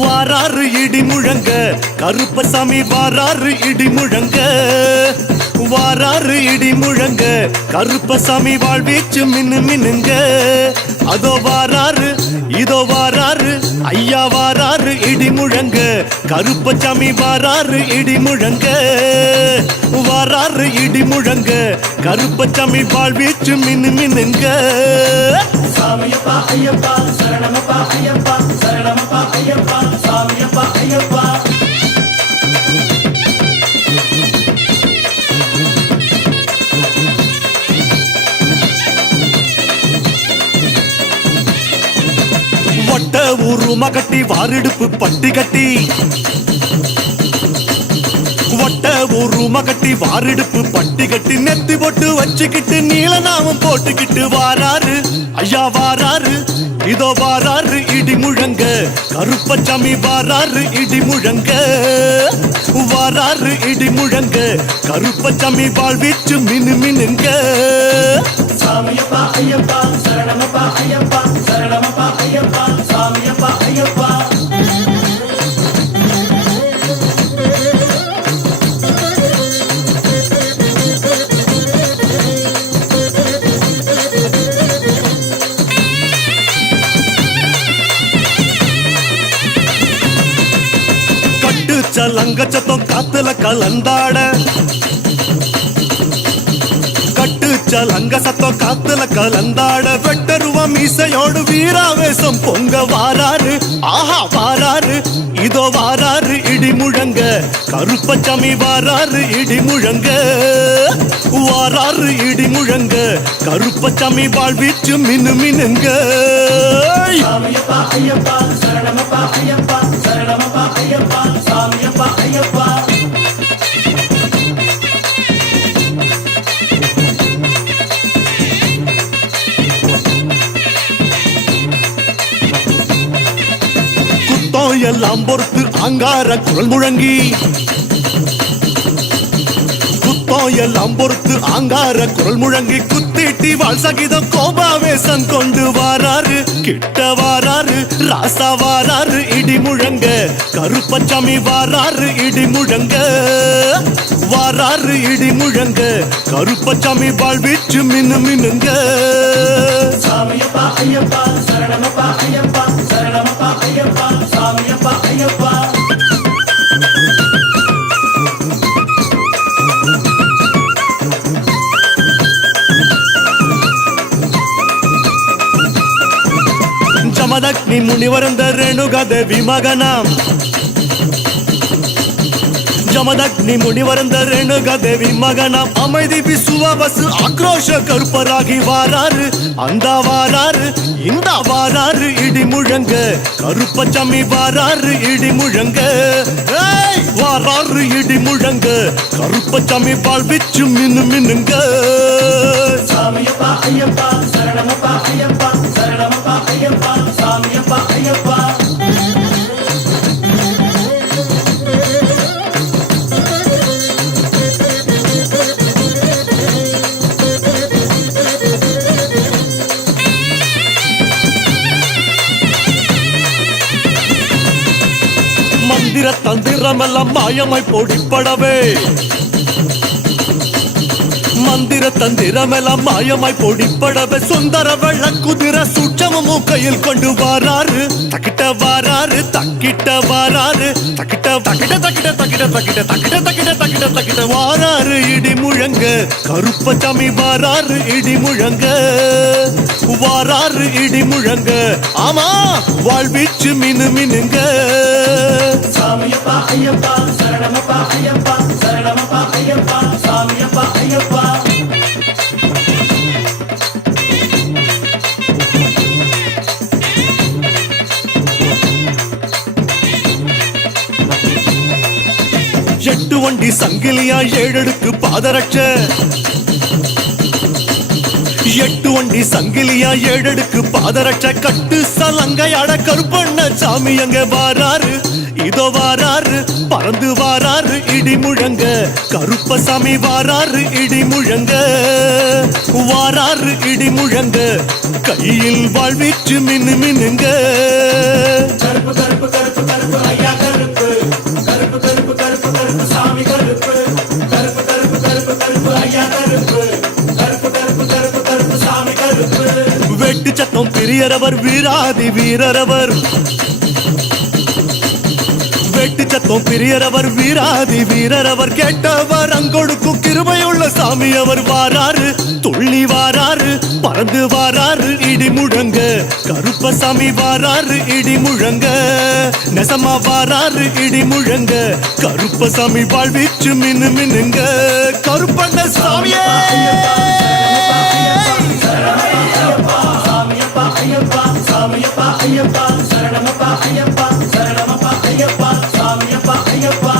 வாராறு இடி முழங்க கருப்பசாமி வாராறு இடி முழங்க வாராறு இடி முழங்க கருப்பசாமி வாழ்வீச்சு மின்னு மின்னுங்க அதோ வாராறு இதோ வாராறு ஐயா வாராறு இடி முழங்க கருப்பசாமி வாராறு இடி முழங்க வாராறு இடி முழங்க கருப்பசாமி வாழ்வீச்சு மின்னு மின்னுங்க சாமியப்பா ஐயப்பா சரணமப்பா ஐயப்பா சரணமப்பா ஐயப்பா சாமியப்பா ஐயப்பா வட்ட உருமா கட்டி வாரிடுப்பு பட்டி கட்டி வட்ட உருமா கட்டி வாரிடுப்பு பட்டி கட்டி நெத்தி போட்டு வச்சுக்கிட்டு நீலநாமம் போட்டுக்கிட்டு வாராரு ஐயா வாராரு இதோ வாராரு இடி முழங்க கருப்பசாமி வாராரு இடி முழங்க வாராரு இடி முழங்க கருப்பசாமி வாழ்வீச்சு மினு மினுங்க சாமியப்பா ஐயப்பா சரணமப்பா ஐயப்பா சரணமப்பா ஐயப்பா சாமியப்பா ஐயப்பா லங்க சத்தம் காத்துல கலந்தாட கட்டுச்ச லங்க சத்தம் காத்துல கலந்தாட வெட்டருவா மீசையோடு வீராவேசம் பொங்க வாராரு ஆஹா வாராரு இதோ வாராரு இடி முழங்க கருப்பசாமி வாராரு இடி முழங்க வாராரு இடி முழங்க கருப்பசாமி வாழ்வீச்சு மினு மினுங்க சாமியப்பா ஐயப்பா சரணமப்பா ஐயப்பா சரணமப்பா ஐயப்பா சாமியப்பா ஐயப்பா குத்தம் எல்லாம் பொறுத்து அங்கார குரல் முழங்கி எல்லாம் பொறுத்து ஆங்கார குரல் முழங்கி குத்திட்டி வாழ் சகிதம் கோபாவேசம் கொண்டு வாராரு கிட்ட வாராரு ராசா வாராரு இடி முழங்க கருப்பசாமி வாராரு இடி முழங்க வாராரு இடி முழங்க கருப்பசாமி வாழ்வீச்சு மினு மினுங்க சாமியப்பா ஐயப்பா சரணமப்பா ஐயப்பா சரணமப்பா ஐயப்பா சாமியப்பா ஐயப்பா ಜಮದಗ್ನಿ ಮುನಿವರಂದ ರೇಣುಗಾದೇವಿ ಮಗನಾಂ ಜಮದಗ್ನಿ ಮುನಿವರಂದ ರೇಣುಗಾದೇವಿ ಮಗನಾಂ அமைதி விசுவாவசு ஆக்ரோஷ கருப்பராகி வாராரு அந்த வாராரு இந்த வாராரு இடி முழங்க கருப்பசாமி வாராரு இடி முழங்க வாராரு இடி முழங்க கருப்பசாமி வாழ்வீச்சு மினு மினுங்க சாமியப்பா ஐயப்பா சரணமப்பா ஐயப்பா சரணமப்பா ஐயப்பா சாமியப்பா ஐயப்பா மந்திர தந்திரமெல்லாம் மாயமாய் பொடிப்படவே மந்திர தந்திரமெல்லாம் மாயமாய் பொடிப்படவே சுந்தர வெள்ள குதிர சூட்சமும் கையில் கொண்டு வாராரு தக்கிட்ட வாராரு தக்கிட்ட வாராரு தக்கிட்ட தக்கிட்ட தக்கிட்ட தக்கிட்ட தக்கிட்ட தக்கிட்ட தக்கிட்ட தக்கிட்ட தக்கிட்ட வாராரு இடி முழங்க கருப்பசாமி வாராரு இடி முழங்க வாராரு இடி முழங்க ஆமா வாழ்வீச்சு மினு மினுங்க சாமியப்பா ஐயப்பா சரணமப்பா ஐயப்பா சரணமப்பா ஐயப்பா சாமியப்பா ஐயப்பா எட்டு வண்டி சங்கிலியா ஏழடுக்கு பாதரட்ச எட்டு வண்டி சங்கிலியா ஏழடுக்கு பாதரட்ச கட்டு சலங்கையாட கருப்பண்ண சாமி அங்க வாராரு இதோ வாராரு பறந்து வாராரு இடி முழங்க கருப்பசாமி வாராரு இடி முழங்க வாராரு இடி முழங்க கையில் வாழ்வீச்சு மின்னு மின்னுங்க கருப்பு கருப்பு கருப்பு கருப்பு ஐயா கருப்பு கருப்பு கருப்பு கருப்பு கருப்பு சாமி கருப்பு கருப்பு கருப்பு கருப்பு கருப்பு ஐயா கருப்பு கருப்பு கருப்பு கருப்பு கருப்பு சாமி கருப்பு வெட்டு சத்தம் பெரியரவர் வீராதி வீரரவர் வெட்டு சத்தம் பெரியரவர் வீராதி வீரரவர் கேட்டவர் அங்கொடுக்கும் கிருபையுள்ள சாமி அவர் வாராரு துள்ளி வாராரு பறந்து வாராரு இடி முழங்க கருப்பசாமி வாராரு இடி முழங்க நெசமா வாராரு இடி முழங்க கருப்பசாமி வாழ்வீச்சு மின்னு மின்னுங்க கருப்பண்ண சாமியே சாமியப்பா ஐயப்பா சாமியப்பா ஐயப்பா சரணமப்பா ஐயப்பா சரணமப்பா ஐயப்பா சாமியப்பா ஐயப்பா